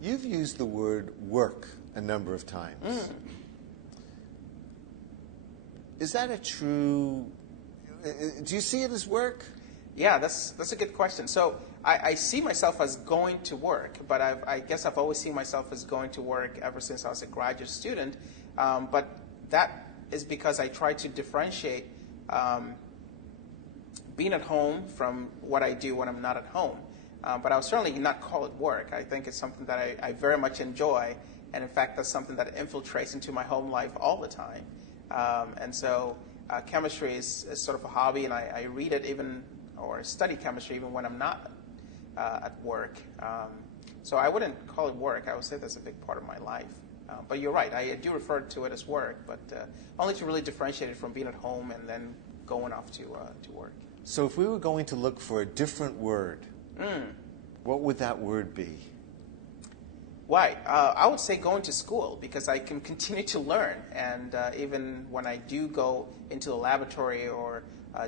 You've used the word work a number of times. Is that a true... Do you see it as work? Yeah, that's a good question. So I see myself as going to work, but I guess I've always seen myself as going to work ever since I was a graduate student. But that is because I try to differentiate being at home from what I do when I'm not at home. But I would certainly not call it work. I think it's something that I very much enjoy, and in fact, that's something that infiltrates into my home life all the time. And so chemistry is sort of a hobby, and I read it even, or study chemistry even when I'm not at work. So I wouldn't call it work. I would say that's a big part of my life. But you're right, I do refer to it as work, but only to really differentiate it from being at home and then going off to work. So if we were going to look for a different word, what would that word be? Why? I would say going to school, because I can continue to learn. And even when I do go into the laboratory or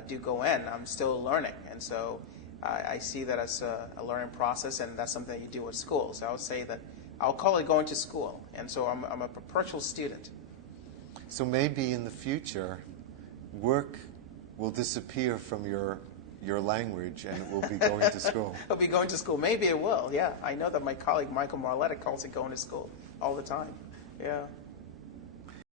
do go in, I'm still learning. And so I see that as a learning process, and that's something that you do at school. So I would say that I'll call it going to school. And so I'm a perpetual student. So maybe in the future, work will disappear from your language, and it will be going to school. It'll be going to school. Maybe it will, yeah. I know that my colleague Michael Marletta calls it going to school all the time. Yeah.